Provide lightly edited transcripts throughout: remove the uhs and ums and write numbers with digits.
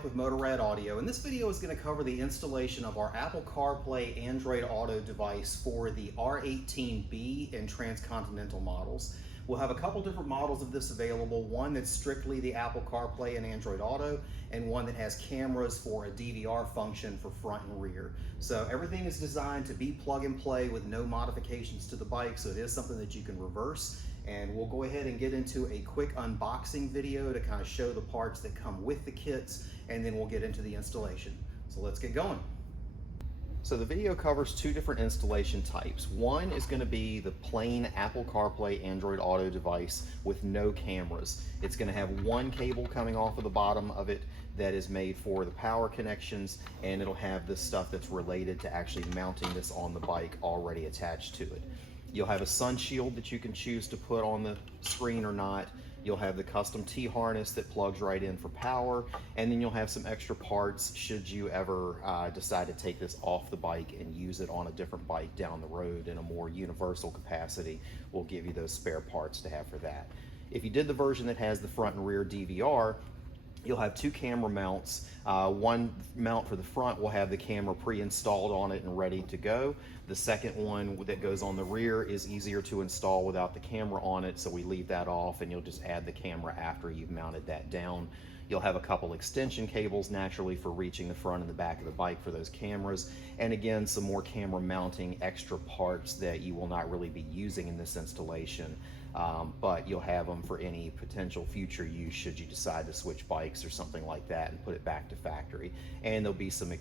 Mike with Motorrad Audio, and this video is going to cover the installation of our Apple CarPlay Android Auto device for the R18B and Transcontinental models. We'll have a couple different models of this available, one that's strictly the Apple CarPlay and Android Auto, and one that has cameras for a DVR function for front and rear. So everything is designed to be plug and play with no modifications to the bike, so it is something that you can reverse. And we'll go ahead and get into a quick unboxing video to kind of show the parts that come with the kits, and then we'll get into the installation. So let's get going. So the video covers two different installation types. One is going to be the plain Apple CarPlay Android Auto device with no cameras. It's going to have one cable coming off of the bottom of it that is made for the power connections, and it'll have the stuff that's related to actually mounting this on the bike already attached to it. You'll have a sun shield that you can choose to put on the screen or not. You'll have the custom T-harness that plugs right in for power, and then you'll have some extra parts should you ever decide to take this off the bike and use it on a different bike down the road in a more universal capacity. We'll give you those spare parts to have for that. If you did the version that has the front and rear DVR, you'll have two camera mounts. One mount for the front will have the camera pre-installed on it and ready to go. The second one that goes on the rear is easier to install without the camera on it, so we leave that off and you'll just add the camera after you've mounted that down. You'll have a couple extension cables naturally for reaching the front and the back of the bike for those cameras. And again, some more camera mounting extra parts that you will not really be using in this installation. But you'll have them for any potential future use should you decide to switch bikes or something like that and put it back to factory. And there'll be some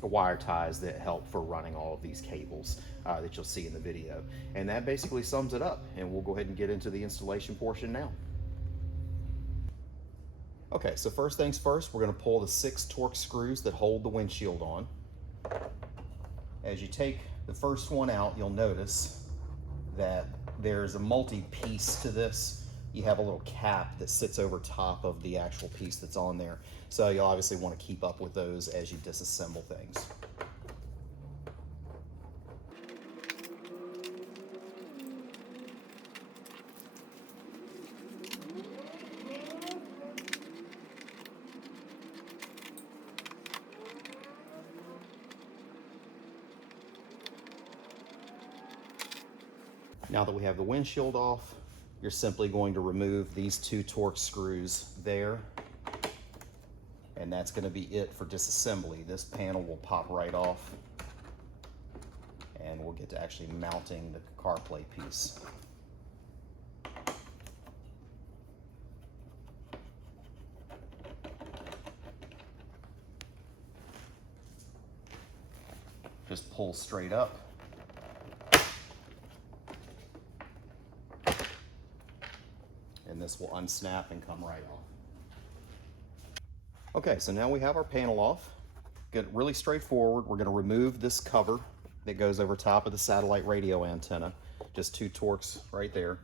wire ties that help for running all of these cables that you'll see in the video. And that basically sums it up, and we'll go ahead and get into the installation portion now. Okay, so first things first, we're going to pull the 6 Torx screws that hold the windshield on. As you take the first one out, you'll notice that there's a multi-piece to this. You have a little cap that sits over top of the actual piece that's on there. So you'll obviously want to keep up with those as you disassemble things. Now that we have the windshield off, you're simply going to remove these 2 Torx screws there, and that's going to be it for disassembly. This panel will pop right off, and we'll get to actually mounting the CarPlay piece. Just pull straight up. And this will unsnap and come right off. Okay, so now we have our panel off. Get really straightforward. We're going to remove this cover that goes over top of the satellite radio antenna. Just 2 Torx right there.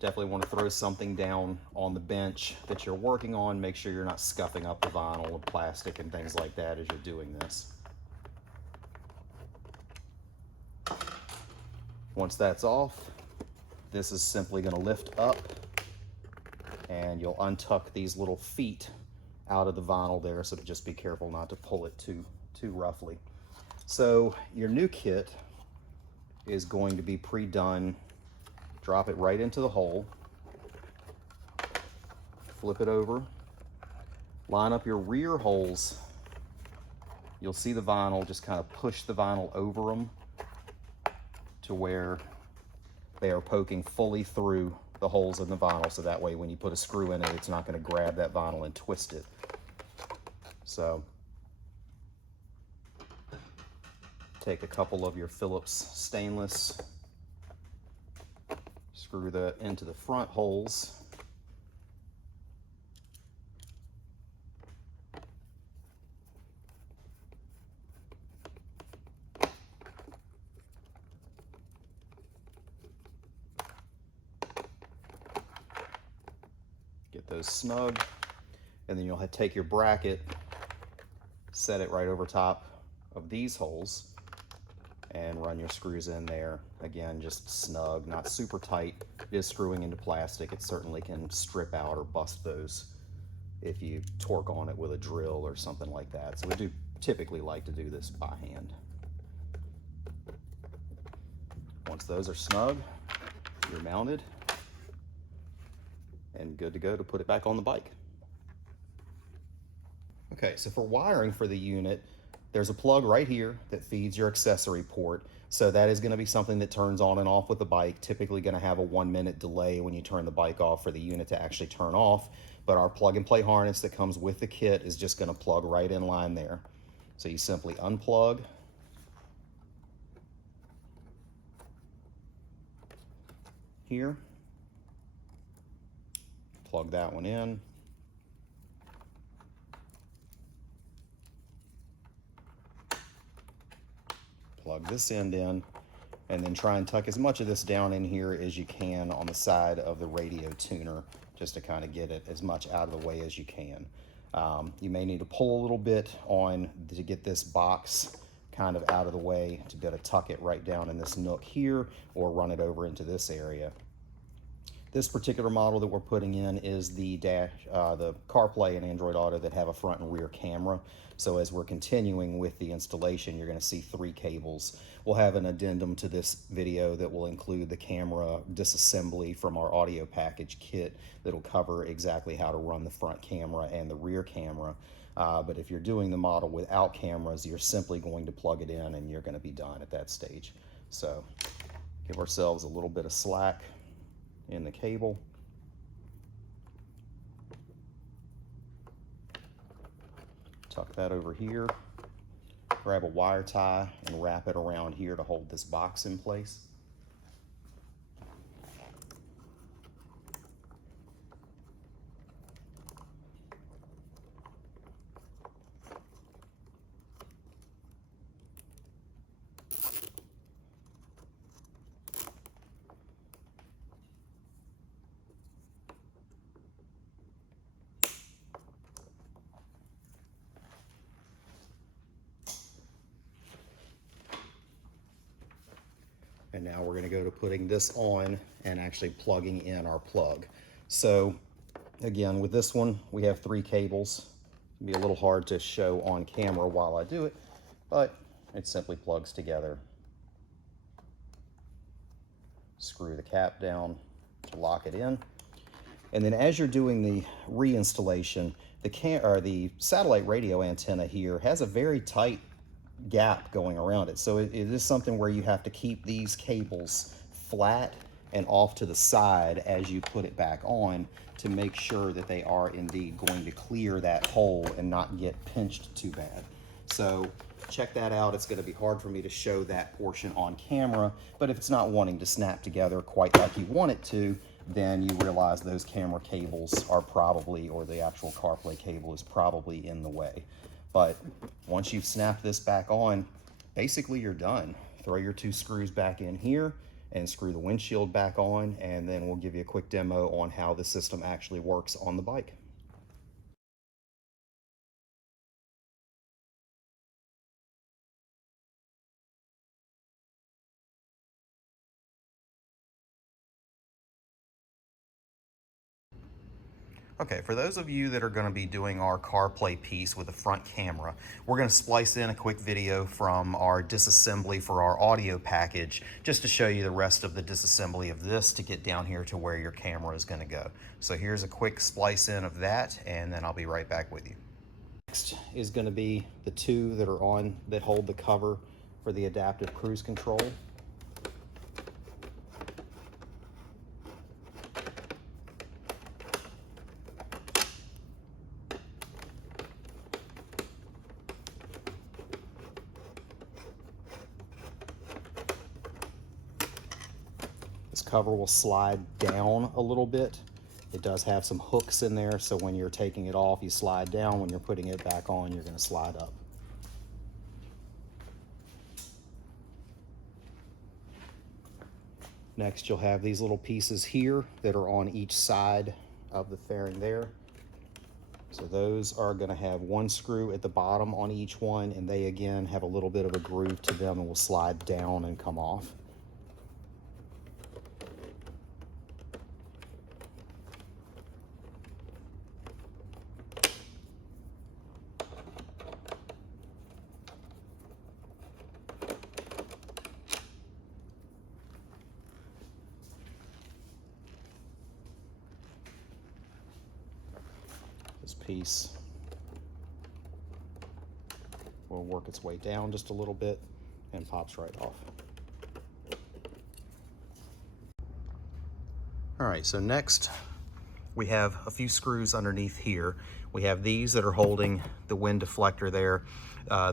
Definitely want to throw something down on the bench that you're working on. Make sure you're not scuffing up the vinyl and plastic and things like that as you're doing this. Once that's off, this is simply going to lift up, and you'll untuck these little feet out of the vinyl there, so just be careful not to pull it too roughly. So your new kit is going to be pre-done. Drop it right into the hole, flip it over, line up your rear holes. You'll see the vinyl, just kind of push the vinyl over them to where they are poking fully through the holes in the vinyl, so that way when you put a screw in it, it's not going to grab that vinyl and twist it. So take a couple of your Phillips stainless, screw that into the front holes. Get those snug, and then you'll take your bracket, set it right over top of these holes, and run your screws in there. Again, just snug, not super tight. It is screwing into plastic. It certainly can strip out or bust those if you torque on it with a drill or something like that. So we do typically like to do this by hand. Once those are snug, you're mounted and good to go to put it back on the bike. Okay, so for wiring for the unit, there's a plug right here that feeds your accessory port. So that is going to be something that turns on and off with the bike. Typically going to have a 1-minute delay when you turn the bike off for the unit to actually turn off. But our plug and play harness that comes with the kit is just going to plug right in line there. So you simply unplug. Here. Plug that one in. Plug this end in, and then try and tuck as much of this down in here as you can on the side of the radio tuner, just to kind of get it as much out of the way as you can. You may need to pull a little bit on to get this box kind of out of the way, to be able to tuck it right down in this nook here, or run it over into this area. This particular model that we're putting in is the CarPlay and Android Auto that have a front and rear camera. So as we're continuing with the installation, you're going to see 3 cables. We'll have an addendum to this video that will include the camera disassembly from our audio package kit that'll cover exactly how to run the front camera and the rear camera. But if you're doing the model without cameras, you're simply going to plug it in and you're going to be done at that stage. So give ourselves a little bit of slack in the cable. Tuck that over here. Grab a wire tie and wrap it around here to hold this box in place. And now we're going to go to putting this on and actually plugging in our plug. So again, with this one, we have 3 cables. It'll be a little hard to show on camera while I do it, but it simply plugs together. Screw the cap down to lock it in. And then as you're doing the reinstallation, the satellite radio antenna here has a very tight gap going around it. So it is something where you have to keep these cables flat and off to the side as you put it back on to make sure that they are indeed going to clear that hole and not get pinched too bad. So check that out. It's going to be hard for me to show that portion on camera, but if it's not wanting to snap together quite like you want it to, then you realize those camera cables are probably, or the actual CarPlay cable is probably in the way. But once you've snapped this back on, basically you're done. Throw your 2 screws back in here and screw the windshield back on, and then we'll give you a quick demo on how the system actually works on the bike. Okay, for those of you that are going to be doing our CarPlay piece with the front camera, we're going to splice in a quick video from our disassembly for our audio package, just to show you the rest of the disassembly of this to get down here to where your camera is going to go. So here's a quick splice in of that, and then I'll be right back with you. Next is going to be the 2 that are on, that hold the cover for the adaptive cruise control. This cover will slide down a little bit. It does have some hooks in there, so when you're taking it off, you slide down. When you're putting it back on, you're going to slide up. Next, you'll have these little pieces here that are on each side of the fairing there. So those are going to have one screw at the bottom on each one, and they again have a little bit of a groove to them and will slide down and come off. This piece will work its way down just a little bit and pops right off. All right, so next we have a few screws underneath here. We have these that are holding the wind deflector there.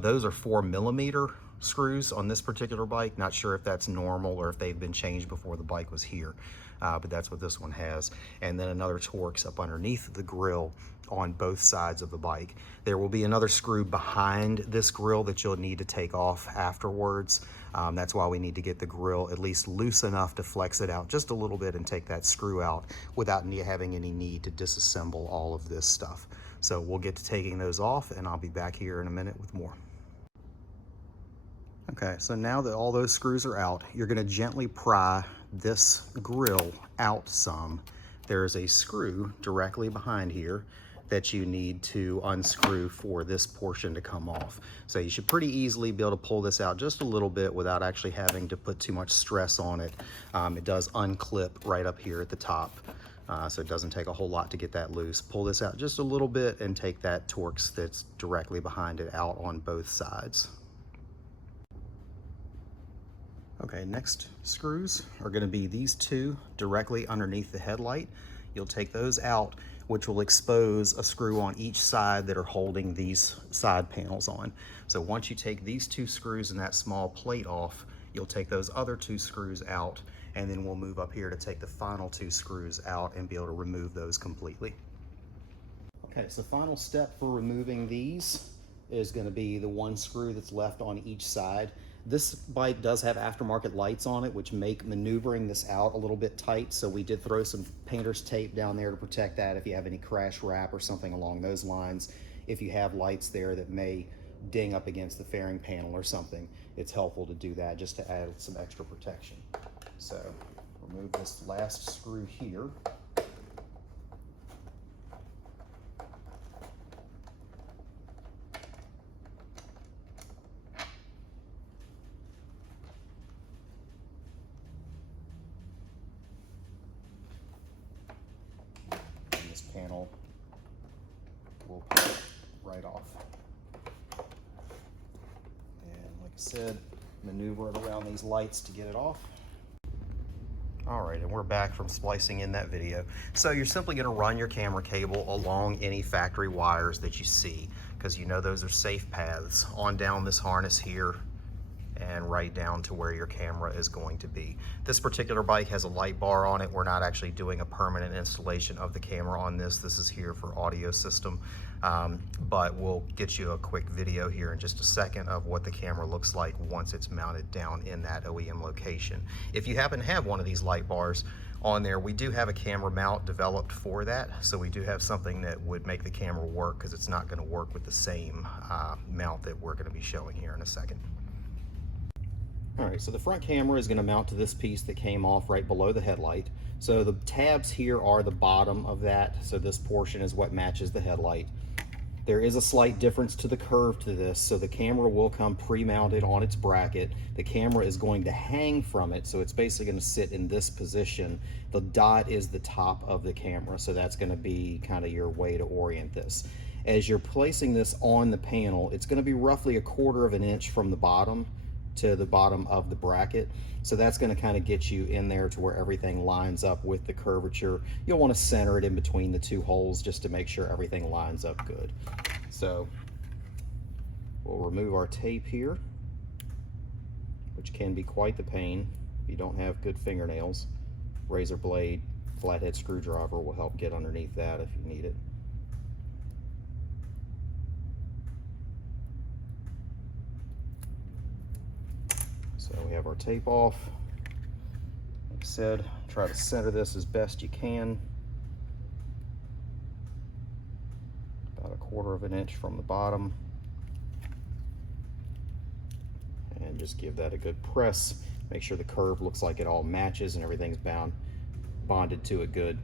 Those are 4mm screws on this particular bike. Not sure if that's normal or if they've been changed before the bike was here, but that's what this one has. And then another Torx up underneath the grill on both sides of the bike. There will be another screw behind this grill that you'll need to take off afterwards. That's why we need to get the grill at least loose enough to flex it out just a little bit and take that screw out without having any need to disassemble all of this stuff. So we'll get to taking those off, and I'll be back here in a minute with more. Okay, so now that all those screws are out, you're going to gently pry this grill out some. There's a screw directly behind here that you need to unscrew for this portion to come off. So you should pretty easily be able to pull this out just a little bit without actually having to put too much stress on it. It does unclip right up here at the top, so it doesn't take a whole lot to get that loose. Pull this out just a little bit and take that Torx that's directly behind it out on both sides. Okay, next screws are going to be these two directly underneath the headlight. You'll take those out, which will expose a screw on each side that are holding these side panels on. So once you take these two screws and that small plate off, you'll take those other two screws out, and then we'll move up here to take the final two screws out and be able to remove those completely. Okay, so final step for removing these is going to be the one screw that's left on each side. This bike does have aftermarket lights on it, which make maneuvering this out a little bit tight, so we did throw some painter's tape down there to protect that if you have any crash wrap or something along those lines. If you have lights there that may ding up against the fairing panel or something, it's helpful to do that just to add some extra protection. So remove this last screw here. Panel will pop right off. And like I said, maneuver it around these lights to get it off. All right, and we're back from splicing in that video. So you're simply going to run your camera cable along any factory wires that you see, because you know those are safe paths, on down this harness here and right down to where your camera is going to be. This particular bike has a light bar on it. We're not actually doing a permanent installation of the camera on this. This is here for audio system, but we'll get you a quick video here in just a second of what the camera looks like once it's mounted down in that OEM location. If you happen to have one of these light bars on there, we do have a camera mount developed for that, so we do have something that would make the camera work, because it's not going to work with the same mount that we're going to be showing here in a second. All right, so the front camera is going to mount to this piece that came off right below the headlight. So the tabs here are the bottom of that, so this portion is what matches the headlight. There is a slight difference to the curve to this, so the camera will come pre-mounted on its bracket. The camera is going to hang from it, so it's basically going to sit in this position. The dot is the top of the camera, so that's going to be kind of your way to orient this. As you're placing this on the panel, it's going to be roughly 1/4 of an inch from the bottom to the bottom of the bracket. So that's going to kind of get you in there to where everything lines up with the curvature. You'll want to center it in between the two holes just to make sure everything lines up good. So we'll remove our tape here, which can be quite the pain if you don't have good fingernails. Razor blade, flathead screwdriver will help get underneath that if you need it. So we have our tape off. Like I said, try to center this as best you can. 1/4 of an inch from the bottom. And just give that a good press. Make sure the curve looks like it all matches and everything's bonded to it good.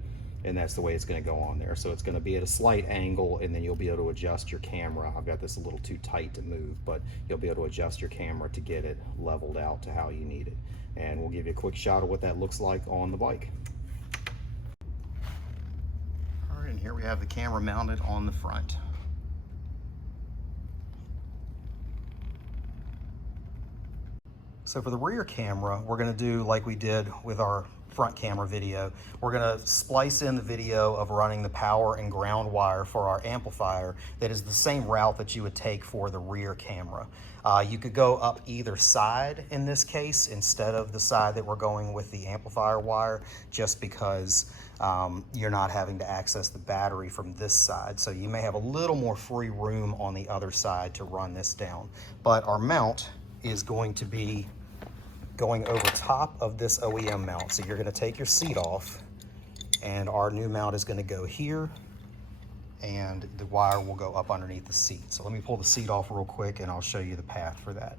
And that's the way it's going to go on there. So it's going to be at a slight angle, and then you'll be able to adjust your camera. I've got this a little too tight to move, but you'll be able to adjust your camera to get it leveled out to how you need it. And we'll give you a quick shot of what that looks like on the bike. All right, and here we have the camera mounted on the front. So for the rear camera, we're going to do like we did with our front camera video. We're going to splice in the video of running the power and ground wire for our amplifier that is the same route that you would take for the rear camera. You could go up either side in this case instead of the side that we're going with the amplifier wire, just because you're not having to access the battery from this side. So you may have a little more free room on the other side to run this down. But our mount is going to be going over top of this OEM mount. So you're going to take your seat off, and our new mount is going to go here, and the wire will go up underneath the seat. So let me pull the seat off real quick and I'll show you the path for that.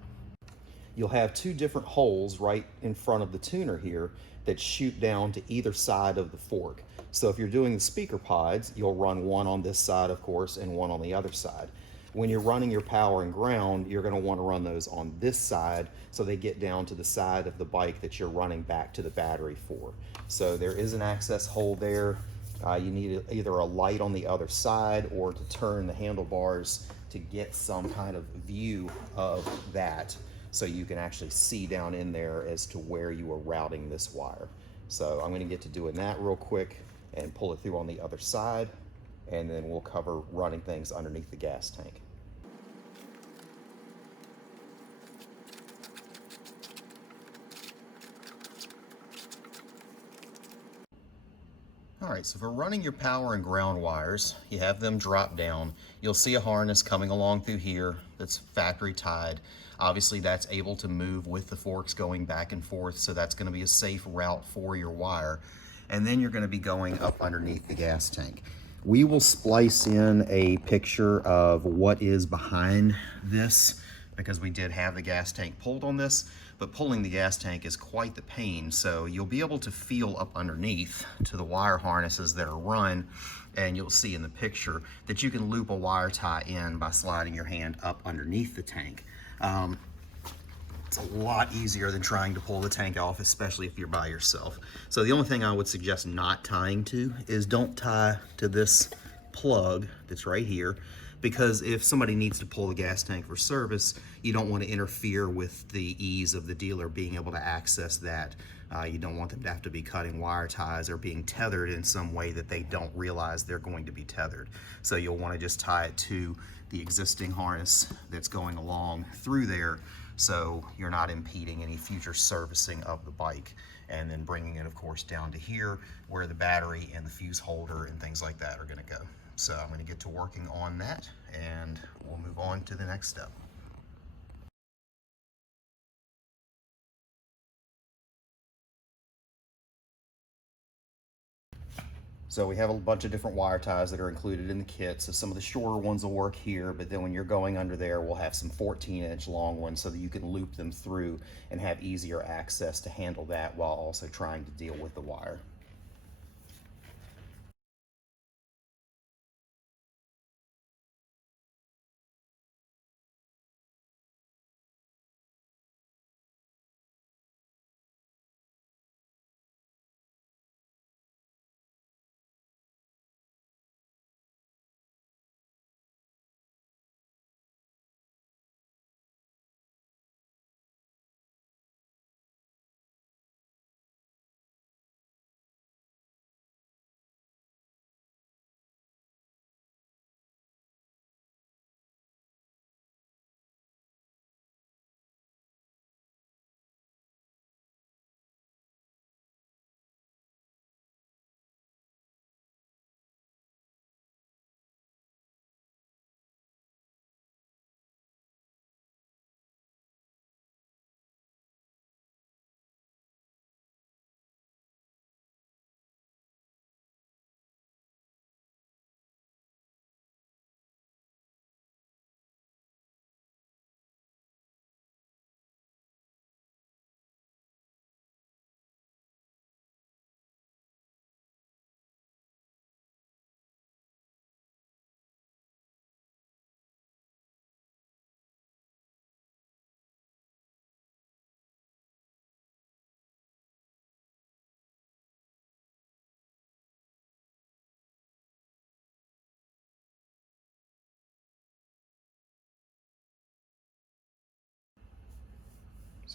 You'll have two different holes right in front of the tuner here that shoot down to either side of the fork. So if you're doing the speaker pods, you'll run one on this side, of course, and one on the other side. When you're running your power and ground, you're going to want to run those on this side so they get down to the side of the bike that you're running back to the battery for. So there is an access hole there. You need either a light on the other side or to turn the handlebars to get some kind of view of that, so you can actually see down in there as to where you are routing this wire. So I'm going to get to doing that real quick and pull it through on the other side, and then we'll cover running things underneath the gas tank. All right, so for running your power and ground wires, you have them drop down. You'll see a harness coming along through here that's factory tied. Obviously that's able to move with the forks going back and forth, so that's going to be a safe route for your wire. And then you're going to be going up underneath the gas tank. We will splice in a picture of what is behind this, because we did have the gas tank pulled on this, but pulling the gas tank is quite the pain. So you'll be able to feel up underneath to the wire harnesses that are run, and you'll see in the picture that you can loop a wire tie in by sliding your hand up underneath the tank. It's a lot easier than trying to pull the tank off, especially if you're by yourself. So the only thing I would suggest not tying to is don't tie to this plug that's right here, because if somebody needs to pull the gas tank for service, you don't want to interfere with the ease of the dealer being able to access that. You don't want them to have to be cutting wire ties or being tethered in some way that they don't realize they're going to be tethered. So you'll want to just tie it to the existing harness that's going along through there, so you're not impeding any future servicing of the bike. And then bringing it, of course, down to here where the battery and the fuse holder and things like that are going to go. So I'm going to get to working on that, and we'll move on to the next step. So we have a bunch of different wire ties that are included in the kit. So some of the shorter ones will work here, but then when you're going under there, we'll have some 14-inch long ones so that you can loop them through and have easier access to handle that while also trying to deal with the wire.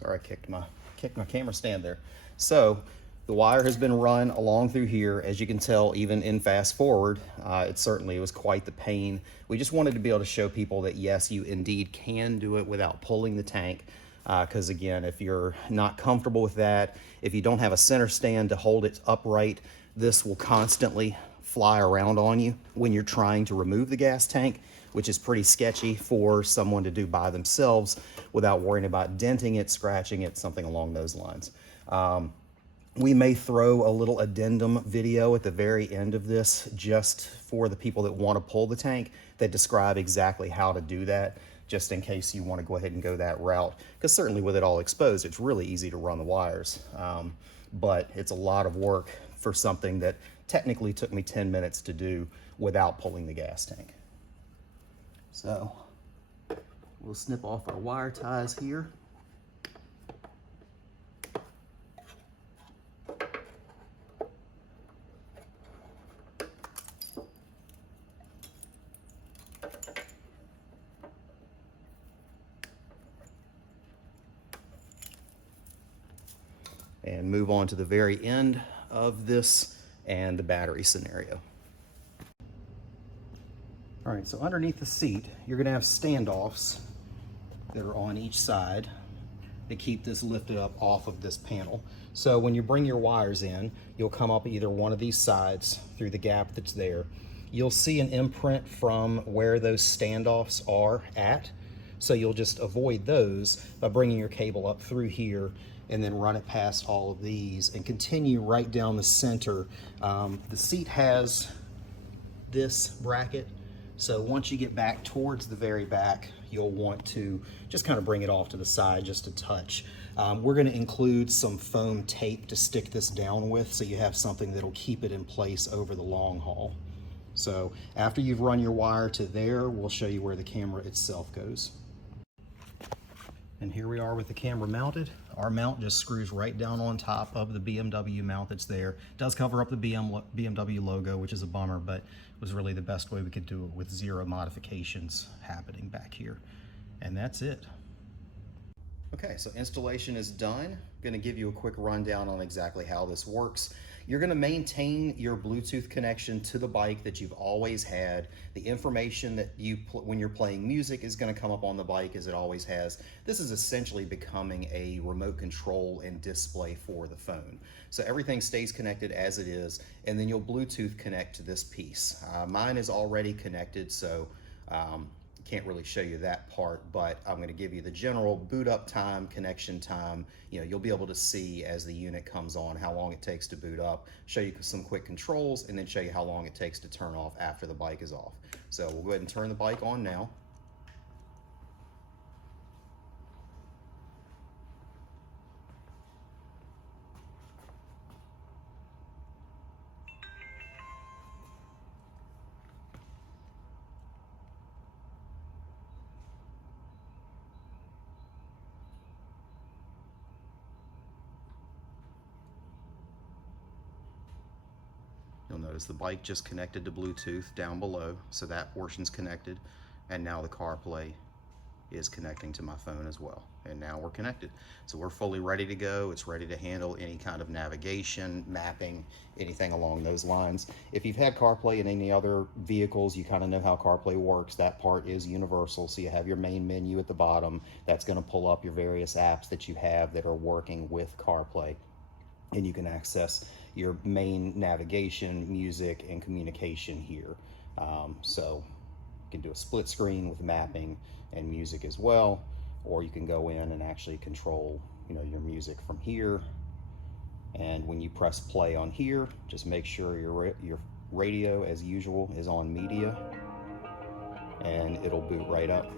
Sorry, I kicked my camera stand there. So the wire has been run along through here. As you can tell, even in fast forward, it was quite the pain. We just wanted to be able to show people that yes, you indeed can do it without pulling the tank. Because again, if you're not comfortable with that, if you don't have a center stand to hold it upright, this will constantly fly around on you when you're trying to remove the gas tank, which is pretty sketchy for someone to do by themselves without worrying about denting it, scratching it, something along those lines. We may throw a little addendum video at the very end of this just for the people that want to pull the tank that describe exactly how to do that, just in case you want to go ahead and go that route. Because certainly with it all exposed, it's really easy to run the wires. But it's a lot of work for something that technically took me 10 minutes to do without pulling the gas tank. So we'll snip off our wire ties here. And move on to the very end of this and the battery scenario. All right, so underneath the seat, you're gonna have standoffs that are on each side that keep this lifted up off of this panel. So when you bring your wires in, you'll come up either one of these sides through the gap that's there. You'll see an imprint from where those standoffs are at. So you'll just avoid those by bringing your cable up through here and then run it past all of these and continue right down the center. The seat has this bracket, so once you get back towards the very back, you'll want to just kind of bring it off to the side just a touch. We're going to include some foam tape to stick this down with, so you have something that'll keep it in place over the long haul. So after you've run your wire to there, we'll show you where the camera itself goes. And here we are with the camera mounted. Our mount just screws right down on top of the BMW mount that's there. It does cover up the BMW logo, which is a bummer, but it was really the best way we could do it with zero modifications happening back here. And that's it. Okay, so installation is done. I'm gonna give you a quick rundown on exactly how this works. You're gonna maintain your Bluetooth connection to the bike that you've always had. The information that when you're playing music is gonna come up on the bike as it always has. This is essentially becoming a remote control and display for the phone. So everything stays connected as it is, and then you'll Bluetooth connect to this piece. Mine is already connected, so can't really show you that part, but I'm going to give you the general boot up time, connection time. You know, you'll be able to see as the unit comes on how long it takes to boot up, show you some quick controls, and then show you how long it takes to turn off after the bike is off. So we'll go ahead and turn the bike on now. You'll notice the bike just connected to Bluetooth down below, so that portion's connected, and now the CarPlay is connecting to my phone as well. And now we're connected. So we're fully ready to go. It's ready to handle any kind of navigation, mapping, anything along those lines. If you've had CarPlay in any other vehicles, you kind of know how CarPlay works. That part is universal. So you have your main menu at the bottom. That's going to pull up your various apps that you have that are working with CarPlay. And you can access your main navigation, music, and communication here. So you can do a split screen with mapping and music as well, or you can go in and actually control, you know, your music from here. And when you press play on here, just make sure your radio, as usual, is on media, and it'll boot right up.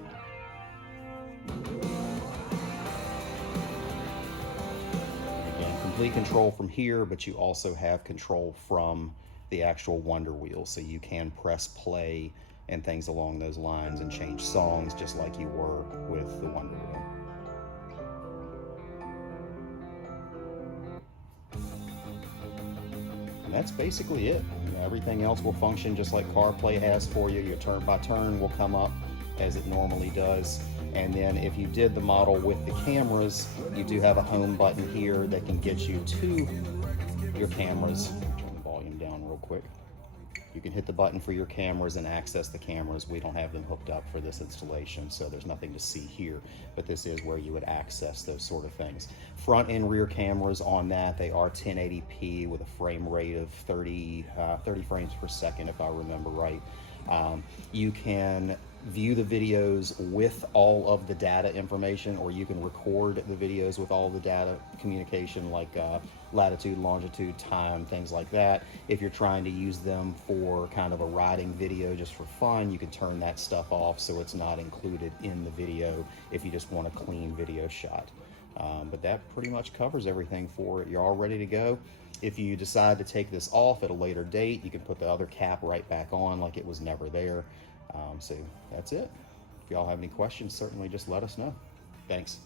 Complete control from here, but you also have control from the actual Wonder Wheel, so you can press play and things along those lines and change songs just like you were with the Wonder Wheel. And that's basically it. You know, everything else will function just like CarPlay has for you. Your turn by turn will come up as it normally does. And then if you did the model with the cameras, you do have a home button here that can get you to your cameras. Turn the volume down real quick. You can hit the button for your cameras and access the cameras. We don't have them hooked up for this installation, so there's nothing to see here, but this is where you would access those sort of things. Front and rear cameras on that, they are 1080p with a frame rate of 30 frames per second, if I remember right. You can view the videos with all of the data information, or you can record the videos with all the data communication, like latitude, longitude, time, things like that. If you're trying to use them for kind of a riding video just for fun, you can turn that stuff off so it's not included in the video if you just want a clean video shot. But that pretty much covers everything for it. You're all ready to go. If you decide to take this off at a later date, you can put the other cap right back on like it was never there. So that's it. If y'all have any questions, certainly just let us know. Thanks.